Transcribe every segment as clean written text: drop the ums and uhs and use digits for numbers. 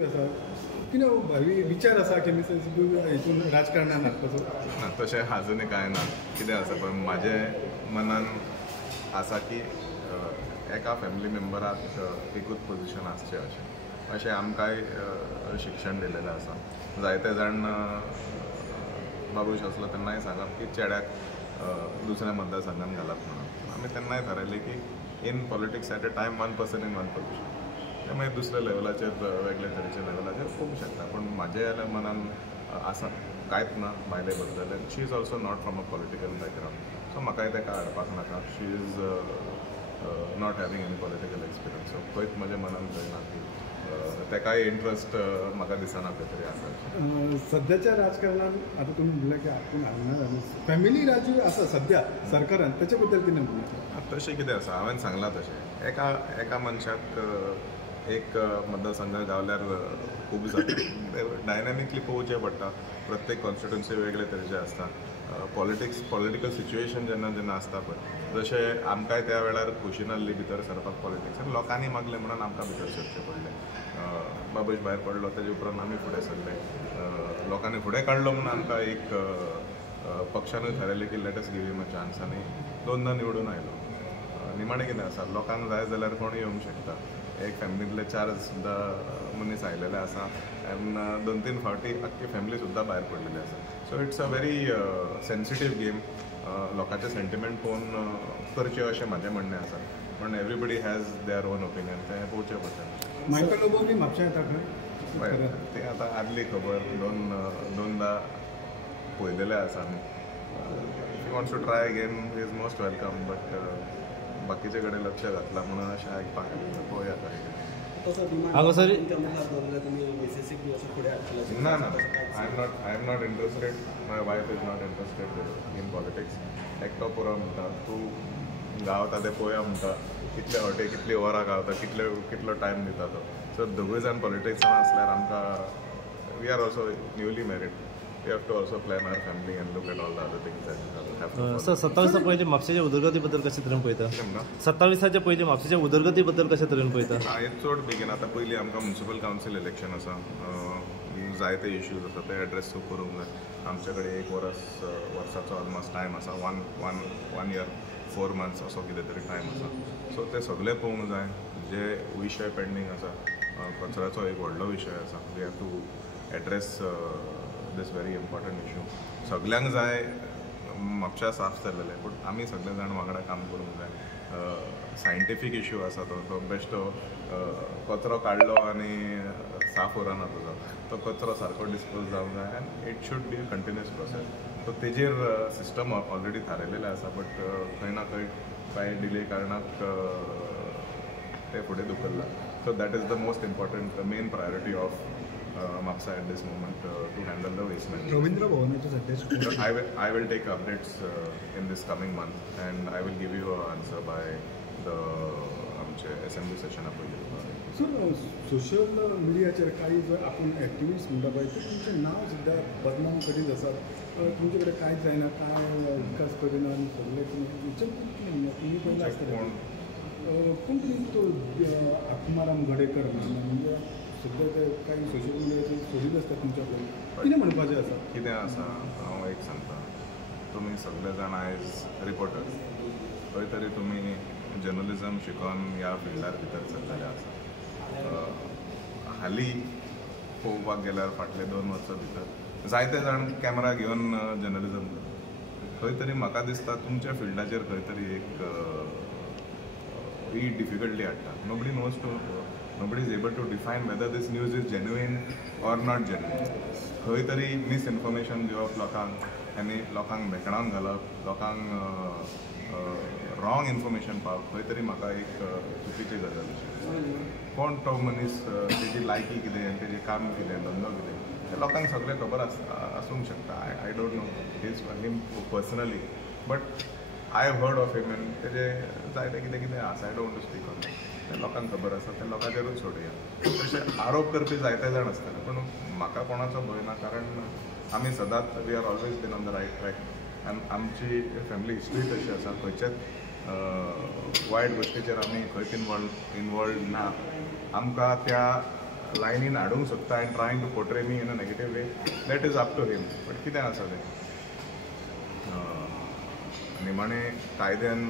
विचार असा की हितून राजकारणात नाचपाचो ना तशें आजुनी कांय ना कितें आसा पण म्हाजे मनान आसा की एका फॅमिली मेंबराक एकूच पोजिशन आसचें अशें आमकांय शिक्षण दिलेलें आसा. जायते जाण बाबूश आसलो तेन्नाय सांगप की चेड्याक दुसऱ्या मतदारसंघात घालप म्हणून आमी तेन्नाय थारायलें की in politics at a time one person in one position. ते मागीर दुसऱ्या लेवलाचेर वेगळे तरेच्या लेवलाचेर खूब शकता पण म्हाजे जाल्यार मनान आसा कांयच ना बायले बद्दल and she is also not from a political background so म्हाकाय ताका हाडपाक नाका. She is not having any political experience so खंयच म्हज्या मनान कळना की ताकाय इंट्रस्ट म्हाका दिसना खंय तरी आसा. सध्याच्या राजकारणात आता तुम्ही म्हणलं की आपण हांगा फॅमिली राजू आसा सध्या सरकारान त्याच्या बद्दल कितें म्हणटा. तशें कितें आसा हांवें सांगलां तशें एका मनशाक एक मतदारसंघ गावल्यार खूब जाता डायनॅमिकली पळोवचें पडटा. प्रत्येक कॉन्स्टिट्युन्सी वेगळे तरेचे आसता. पॉलिटिकल सिच्युएशन जेन्ना आसता पळय जशें आमकांय त्या वेळार खोशी नासली भितर सरपाक पॉलिटिक्सान लोकांनी मागलें म्हणून आमकां भितर सरचें पडलें. बाबूश भायर पडलो तेजे उपरांत आमी फुडें सरले. लोकांनी फुडें काडलो म्हणून आमकां एक पक्षानूय थारायलें की let us give him a chance आनी दोनदा निवडून आयलो. निमाणें कितें आसा लोकांक जाय जाल्यार कोणूय येवंक शकता. एक फॅमिलींतले 4 सुद्दां मनीस आयलेले आसा आनी 2-3 फावटी आख्खी फॅमिली सुद्दां भायर पडलेली आसा. So it's a very sensitive game. लोकांचे सेंटिमेंट पळोवन करचें अशें म्हाजें म्हणणें आसा. पण everybody has their own opinion तें पळोवचें पडटा. मायकल लोबो बी म्हापशा येता खंय तें आतां आदली खबर दोनदा पळयलेलें आसा आमी. If wants to try again is most welcome but बाकीचे कडेन लक्ष घातला म्हणून अशें आयकपाक पळोवया हांगा सर ना I am not interested. My wife is not interested in politics. एकटो पुरो म्हणटा तूं गावता तें पळोवया म्हणटा कितले फावटी कितली वरां गावता कितलो टायम दिता तो. सो दोगूय जाण पॉलिटिक्सान आसल्यार आमकां we are also newly married. We have to also plan our family and look at all the other things that have to sir 27 पयलीं म्हापशेच्या उदरगती बद्दल कशे तरेन पळयता. 27 पयलीं म्हापशेच्या उदरगती बद्दल कशे तरेन पळयता. हें चड बेगीन आतां पयलीं आमकां म्युनिसिपल कावन्सील इलेक्शन आसा. जायते इश्यूज आसा ते एड्रेस करूंक जाय. आमचे कडेन 1 वर्साचो ऑलमोस्ट टायम आसा. वन इयर 4 months असो कितें तरी टायम आसा. सो ते सगळे पळोवंक जाय. जे विशय पेंडींग आसा कचऱ्याचो एक व्हडलो विशय आसा. We have to address this very important issue. सगल्यांक जाय म्हापशा साफ जाल्लेले पूण आमी सगळे जाण वांगडा काम करूंक जाय. सायंटिफीक इश्यू आसा तो बेश्टो कचरो काडलो आनी साफ उरना तुजो. तो कचरो सारको डिस्पोज जावंक जाय आनी it should be a continuous process. So तेजेर सिस्टम ऑलरेडी थारायलेले आसा बट खंय ना खंय कांय डिले कारणाक ते फुडें धुकल्ला. So that is the most important main priority of Mapsa at this moment to handle the waste management. Ravindra भवनाचे सध्या I will take updates in this coming month and I will give you an answer by the आमचे assembly session आपयलें. Sir social मिडियाचेर काही जर आपण activist म्हणटा पळय ते तुमचें नांव सुद्दां बदनाम करीत आसात. तुमचे कडेन कांयच जायना कांय विकास करिना आनी सगळे तुमी पयलें आसतलें पूण तुमी तो आत्माराम गडेकर म्हणजे सध्या ते काही सोशल मिडियाचेर सोडीत आसता तुमच्या कडेन कितें म्हणपाचें आसा. कितें आसा हांव एक सांगता. तुमी सगळे जाण आयज रिपोर्टर खंय तरी तुमी जर्नलिजम शिकून ह्या फिल्डार भितर सरलेले आसा. हालीं पळोवपाक गेल्यार फाटले 2 वर्सां भितर जायते जाण कॅमेरा घेवन जर्नलिजम करता. खंय तरी म्हाका दिसता तुमच्या फिल्डाचेर खंय तरी एक ही डिफिकल्टी हाडटा. Nobody is able to define whether this news is genuine or not genuine. खंय तरी मिसइन्फॉर्मेशन दिवप लोकांक आनी लोकांक भेकणांक घालप लोकांक रॉंग इन्फॉर्मेशन पावप खंय तरी म्हाका एक चुकीची गजाल अशी. कोण तो मनीस तेजी लायकी कितें तेजें काम कितें धंदो कितें ते लोकांक सगळें खबर आसूंक शकता. I don't know him personally but I have heard of him end तेजे जायते कितें आसा. आय डोंट स्पीक ऑन ते लोकांक खबर आसा ते लोकांचेरूच सोडुया. तशें आरोप करपी जायते जाण आसतले पूण म्हाका कोणाचो भंय ना कारण आमी सदांच we are always been on the right track आनी आमची फॅमिली हिस्ट्री तशी आसा. खंयच्याच वायट गोश्टीचेर आमी खंयच इनवॉल्ड ना. आमकां त्या लायनीन हाडूंक सोदता and trying to portray me in a negative way that is up to him. But कितें आसा तें निमाणें कायद्यान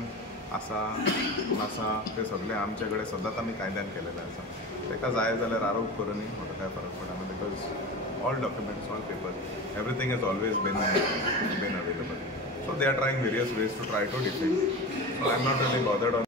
आसा नासा ते सगळे आमचे कडेन सदांच आमी कायद्यान केलेले आसा. ताका जाय जाल्यार आरोप करूनी म्हाका काय फरक पडना because all documents all paper everything is always been available. So they are trying various ways to try to defend. So I am not really bothered on